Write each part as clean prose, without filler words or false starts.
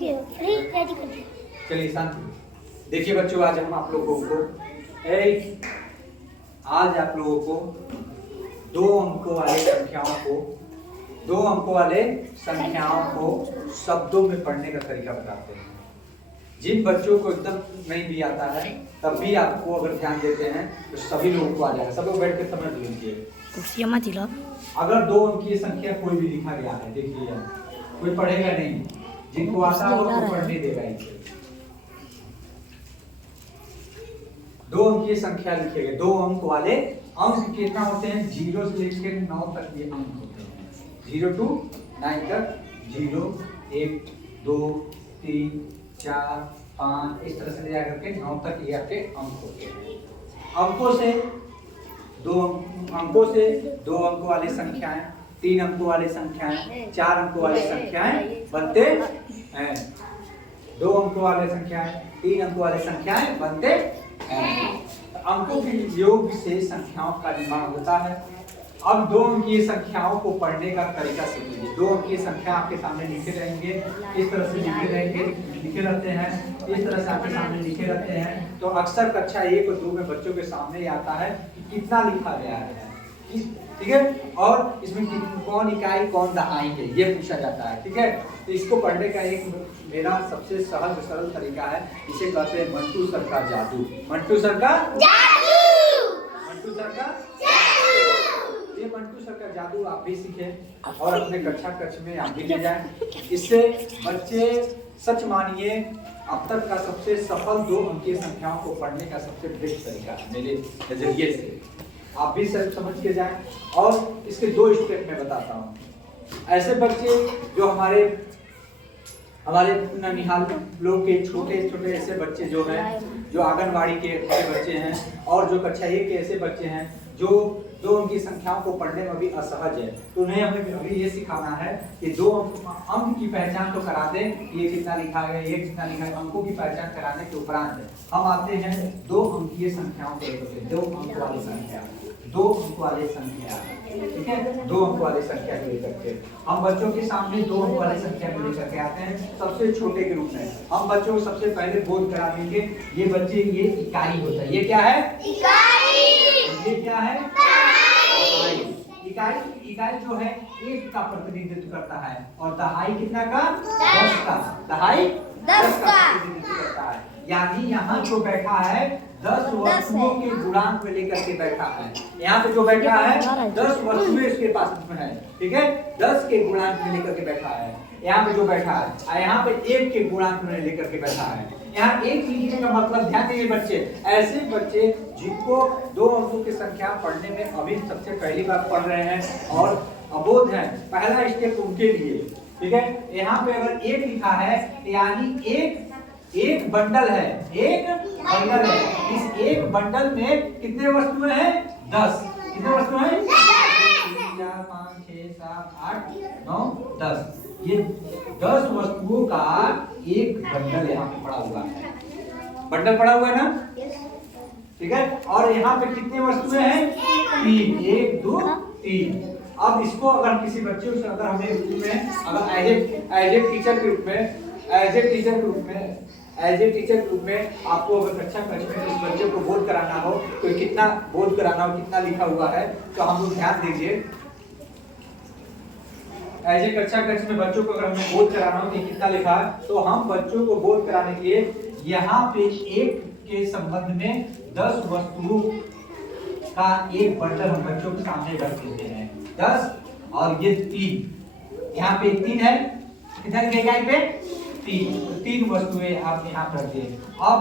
चलिए शांति। देखिए बच्चों, आज हम आप लोगों को आज आप लोगों को दो अंकों वाले संख्याओं को शब्दों में पढ़ने का तरीका बताते हैं। जिन बच्चों को एकदम नहीं भी आता है तब भी आपको अगर ध्यान देते हैं तो सभी लोगों को आ जाएगा। सब लोग बैठ के समझ लीजिए। अगर दो अंकीय संख्या कोई भी लिखा गया है, देखिए कोई पढ़ेगा नहीं, जिनको आता है वो पढ़ने देगा। इसे दो अंकीय संख्या लिखेंगे। दो अंक वाले अंक कितना होते हैं? 0 से लेकर 9 तक ये अंक होते हैं। 0 to 9 तक 0 1 2 3 4 5 इस तरह से ले जाकर के 9 तक ये आपके अंक होते हैं। अंकों से दो अंक वाली संख्याएं, 3 अंकों वाली संख्याएं, 4 अंकों वाली संख्याएं बनते हैं। 2 अंकों वाले संख्याएं, 3 अंकों वाली संख्याएं बनते हैं। अंकों के योग से संख्याओं का निर्माण होता है। अब दो अंकीय संख्याओं को पढ़ने का तरीका सीख लीजिए। दो अंकीय संख्या आपके सामने लिखे रहेंगे, इस तरह से लिखे रहते हैं, इस तरह से आपके सामने लिखे रहते हैं। तो अक्सर कक्षा 1 और 2 में बच्चों के सामने आता है कि कितना लिखा गया है, ठीक है, और इसमें कौन इकाई कौन दहाई है ये पूछा जाता है, ठीक है। तो इसको पढ़ने का एक मेरा सबसे सहज सरल तरीका है, इसे कहते हैं मंटू सर का जादू। मंटू सर का जादू, मंटू सर का जादू। ये मंटू सर का जादू आप भी सीखें और अपने कक्ष में आप भी ले जाएं। इससे बच्चे सच मानिए अब तक का सबसे सफल दो अंकीय संख्याओं को पढ़ने का सबसे बेस्ट तरीका है मेरे नजरिए से। आप भी समझ के जाएं। और इसके 2 स्टेप में बताता हूँ। ऐसे बच्चे जो हमारे ननिहाल लोग के छोटे ऐसे बच्चे जो हैं, जो आंगनवाड़ी के बच्चे हैं और जो कक्षा 1 के ऐसे बच्चे हैं जो दो अंक की संख्याओं को पढ़ने में भी असहज है, तो उन्हें हमें अभी ये सिखाना है कि दो अंक की पहचान तो करा दें, ये कितना लिखा है, ये कितना लिखा है। अंकों की पहचान कराने के उपरांत हम आते हैं दो अंकीय संख्याओं को लेकर, दो अंक वाली संख्या, ठीक है। 2 अंक वाली संख्या को लेकर के हम बच्चों के सामने 2 अंक वाली संख्या को लेकर के आते हैं। सबसे छोटे के रूप में हम बच्चों को सबसे पहले बोध करा देंगे। ये बच्चे, ये इकाई होता है। ये क्या है? इकाई। ये क्या है? इकाई जो है 1 का प्रतिनिधित्व करता है और दहाई कितना का? 10 का। दहाई 10 का प्रतिनिधित्व करता है। यानी यहाँ जो बैठा है 10 वस्तुओं के गुणांक में लेकर के बैठा है। यहाँ पे जो बैठा है 10 वस्तुएं इसके पास में है, ठीक है, 10 के गुणांक में लेकर के बैठा है। यहाँ पे जो बैठा है, यहाँ पे 1 के गुणांक में लेकर के बैठा है। यहाँ 1 लिखने का मतलब, ध्यान दीजिए बच्चे, ऐसे बच्चे जिनको 2 अंकों की संख्या पढ़ने में अभी सबसे पहली बार पढ़ रहे हैं और अबोध है, पहला स्टेप उनके लिए, ठीक है। यहाँ पे अगर 1 लिखा है यानी एक बंडल है, एक बंडल है। इस एक बंडल में कितने वस्तुएं हैं? 10। कितने वस्तुएं हैं? 3 4 5 6 7 8 9 10। ये 10 वस्तुओं का एक बंडल यहाँ पे पड़ा हुआ है। बंडल पड़ा हुआ है ना, ठीक है। और यहाँ पे कितने वस्तुएं हैं? 3। 1 2 3। अब इसको अगर किसी बच्चे से अगर हमें अगर एज ए टीचर के रूप में आपको अगर कक्षा में इस बच्चे को बोध कराना हो तो कितना बोध कराना हो, कितना लिखा हुआ है, तो हम लोग ध्यान दीजिए। एज ए कक्षा में बच्चों को अगर हमें बोध कराना हो कि कितना लिखा है, तो हम बच्चों को बोध कराने के लिए यहाँ पे 1 के संबंध में 10 वस्तुओं का एक बंडल हम बच्चों के सामने रख देते हैं। 10 और ये 3, यहाँ पे 3 है, कितना लिखेगा पे? 3 वस्तुएं आप यहाँ पर रखिए। अब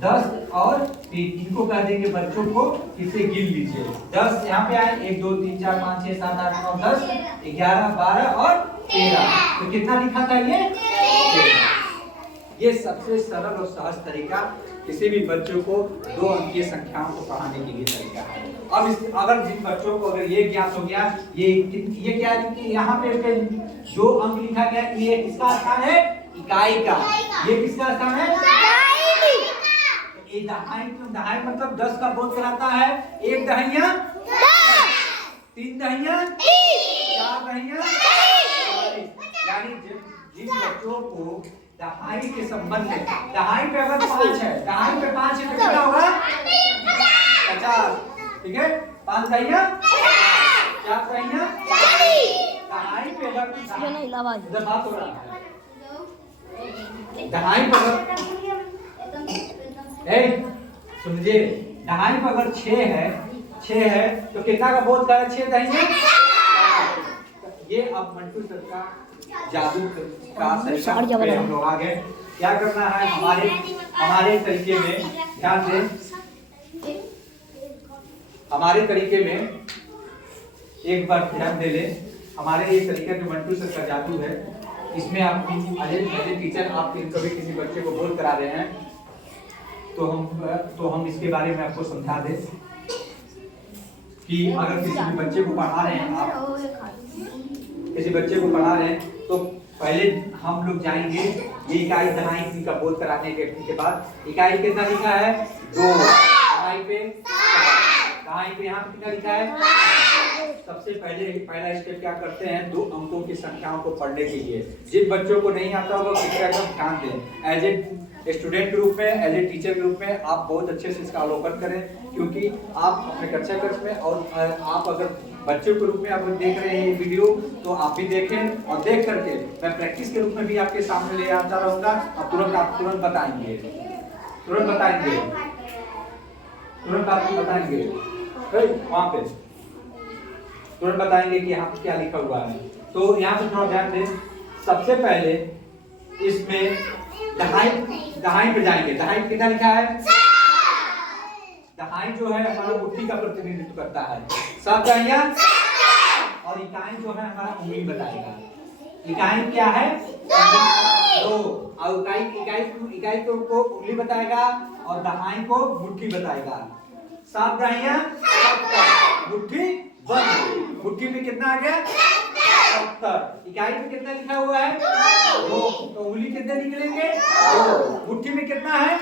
10 और 3 इनको कह देंगे बच्चों को किसे गिन लीजिए। 10 यहाँ पे आए, 1 2 3 4 5 6 7 8 9 10 11 12 और 13। तो कितना लिखा था ये? 13। ये सबसे सरल और सहज तरीका किसी भी बच्चों को 2 अंकीय संख्याओं को पढ़ाने के लिए तरीका है। अब अगर जिन बच्चों को अगर ये ज्ञात हो गया, ये क्या है कि यहाँ पे जो अंक लिखा गया ये किसका स्थान है? इकाई का। ये किसका स्थान है? ये दहाई मतलब 10 का बोध कराता है। 1 दहाइयां 3 दहाइयां 4 दहाइयां 40। यानी जिन बच्चों को दहाई के संबंध में, दहाई पे अगर 5 है, दहाई पे 5 है तो कितना होगा 50, ठीक है। 5 दहिया 4 दहिया, दहाई पे अगर इधर बात हो रहा है, दहाई पे अगर समझिए, दहाई पे अगर 6 है तो कितना का बोध करा 6 दहिया। ये अब मंटू सर का जादू का तरीका पे हम लोग आ गए। क्या करना है हमारे तरीके में, ध्यान दें, हमारे तरीके में एक बार ध्यान दे ले। हमारे ये तरीका जो मंटू सर का जादू है, इसमें आप एज टीचर आप कभी किसी बच्चे को बोल करा रहे हैं तो हम इसके बारे में आपको समझा दें कि अगर किसी भी बच्चे को पढ़ा रहे हैं, आप किसी बच्चे को पढ़ा रहे हैं तो पहले हम लोग जाएंगे ये इकाई दहाई का बोध कराने के बाद। इकाई कितना लिखा है 2, दहाई पे यहाँ पे कितना लिखा है। सबसे पहला स्टेप क्या करते हैं, 2 अंकों की संख्याओं को पढ़ने के लिए। जिन बच्चों को नहीं आता वो कृपया एकदम ध्यान दें। एज ए स्टूडेंट के रूप में, एज ए टीचर के रूप में आप बहुत अच्छे से इसका अवलोकन करें, क्योंकि आप अपने कक्षा कक्ष में और आप अगर बच्चों के रूप में आप देख रहे हैं ये वीडियो तो आप भी देखें, और देख करके मैं प्रैक्टिस के रूप में भी आपके सामने ले आता रहूंगा। आप तुरंत बताएंगे, वहां पे तुरंत बताएंगे कि यहाँ पे क्या लिखा हुआ है। तो यहाँ पे थोड़ा ध्यान दें। सबसे पहले इसमें दहाई पे जाएंगे। दहाई कितना लिखा है, दहाई जो है हमारा मुट्ठी का प्रतिनिधित्व करता है, 7 दहिया, और इकाई जो है हमारा उंगली बताएगा। इकाई क्या है 2, और इकाई को उंगली बताएगा और दहाई को मुट्ठी बताएगा। 7 दहिया 70, मुट्ठी बंद। मुट्ठी में कितना आ गया 70। इकाई में कितना लिखा हुआ है 2, तो उंगली कितने निकलेंगे 2। मुट्ठी में कितना है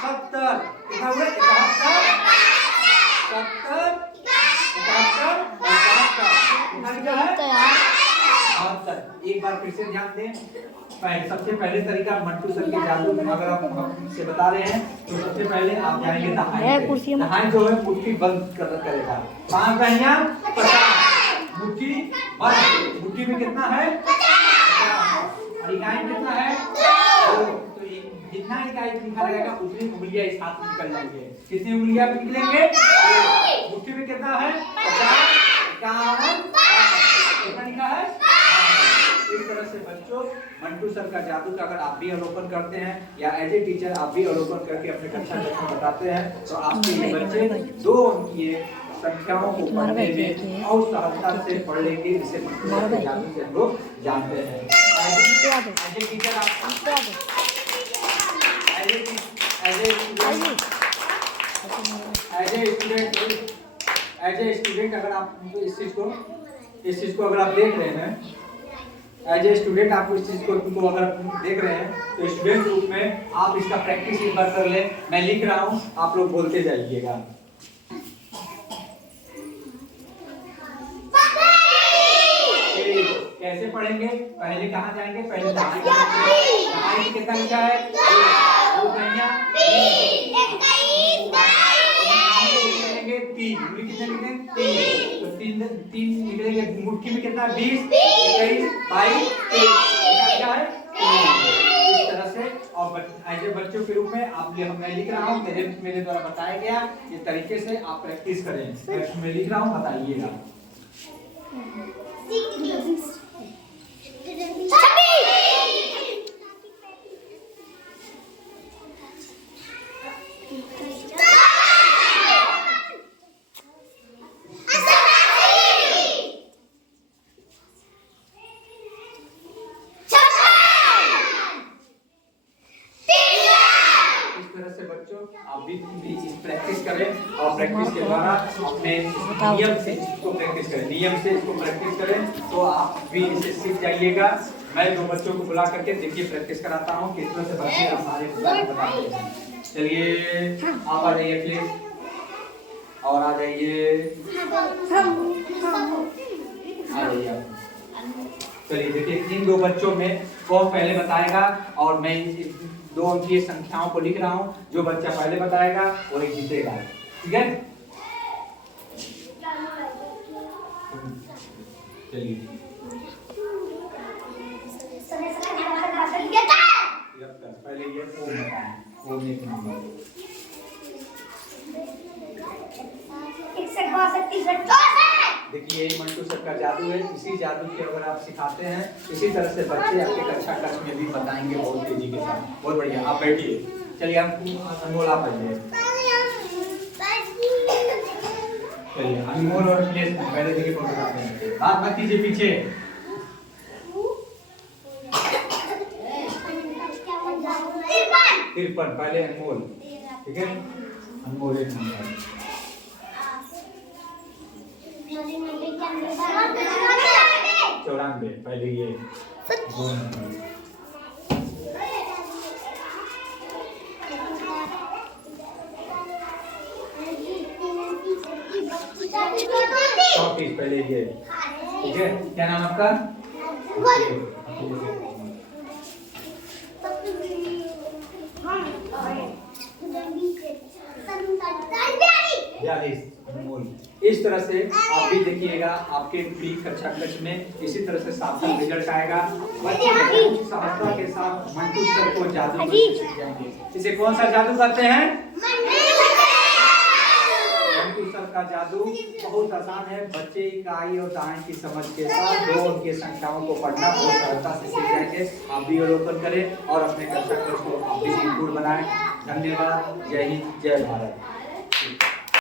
70, कितना हुआ 71, 70, 71, 72। एक बार फिर से ध्यान दें। सबसे पहले तरीका मंटू सर के जादू में अगर आप हमसे बता रहे हैं तो सबसे पहले आप जाएंगे दहाई जो है मुट्ठी बंद करेगा। 5 दहिया 50, मुट्ठी बंद। मुट्ठी में कितना है 50, और इकाई कितना है 2। तो जितना इकाई लिखा रहेगा उतनी उंगलियां इस हाथ में निकल जाएंगे। कितनी उंगलियां निकलेंगे, मुट्ठी में कितना है 50, 51, कितना लिखा है। इस तरह से बच्चों मंटू सर का जादू का अगर आप भी अवलोकन करते हैं या एज ए टीचर आप भी अवलोकन करके अपने कक्षा में बताते हैं तो आपके ये बच्चे 2 अंकीय संख्याओं को पढ़ने में और सहजता से पढ़ लेंगे, जिसे मंटू सर के जादू से हम लोग जानते हैं। As a teacher as a student अगर आप इस चीज को अगर आप देख रहे हैं, एज ए स्टूडेंट आपको इस चीज को अगर देख रहे हैं तो स्टूडेंट के रूप में आप इसका प्रैक्टिस एक बार कर लें। मैं लिख रहा हूं, आप लोग बोलते जाइएगा। कैसे पढ़ेंगे, पहले कहाँ जाएंगे, पहले दहाई कितना लिखा है 2 दहिया 3, उंगली कितने निकलेंगे 3, तो 3 निकलेंगे। मुट्ठी में कितना 20, 21, 22, 23 क्या है। इस तरह से और एज ए बच्चों के रूप में आप मैं लिख रहा हूँ, मेरे द्वारा बताया गया ये तरीके से आप प्रैक्टिस करें। मैं लिख रहा हूँ, बताइएगा। आप भी प्रैक्टिस करें और प्रैक्टिस के द्वारा अपने नियम से इसको प्रैक्टिस करें, नियम से इसको प्रैक्टिस करें तो आप भी इसे सीख जाइएगा। मैं 2 बच्चों को बुला करके देखिए प्रैक्टिस कराता हूँ किस तरह से बच्चे हमारे बताते हैं। चलिए आप आ जाइए प्लीज, और आ जाइए आप। चलिए देखिए, इन दो बच्चों में कौन पहले बताएगा, और मैं इन 2 अंकीय संख्याओं को लिख रहा हूँ। जो बच्चा पहले बताएगा वही जीतेगा, ठीक है। चलिए पहले ये ओम बताएं, ओम एक नंबर। 61 देखिए यही मंटू सर का जादू है। इसी जादू के अगर आप सिखाते हैं, इसी तरह से बच्चे आपके कक्षा कक्ष में भी बताएंगे बहुत तेजी के साथ। बहुत बढ़िया, आप बैठिए। चलिए हम अनमोल आप पढ़िए। चलिए अनमोल और अखिलेश पहले देखिए कौन बताते हैं। हाथ मत कीजिए पीछे। तिरपन पहले अनमोल, ठीक है। अनमोल एक नंबर। 94 पहले ये 2 नंबर। 34 पहले ये, ठीक है। क्या नाम आपका? इस तरह से आप भी देखिएगा, आपके भी कक्षा कक्ष में इसी तरह से सार्थक रिजल्ट आएगा। बच्चे सहजता के साथ मंटू सर को जादू सीख जाएंगे। इसे कौन सा जादू करते हैं? मंटू सर का जादू बहुत आसान है। बच्चे इकाई और दहाई की समझ के साथ 2 अंकीय संख्याओं को पढ़ना बहुत सरलता से सीख जाएंगे। आप भी अवलोकन करें और अपने कक्षा कक्ष को आप भी बनाएं। धन्यवाद। जय हिंद, जय भारत।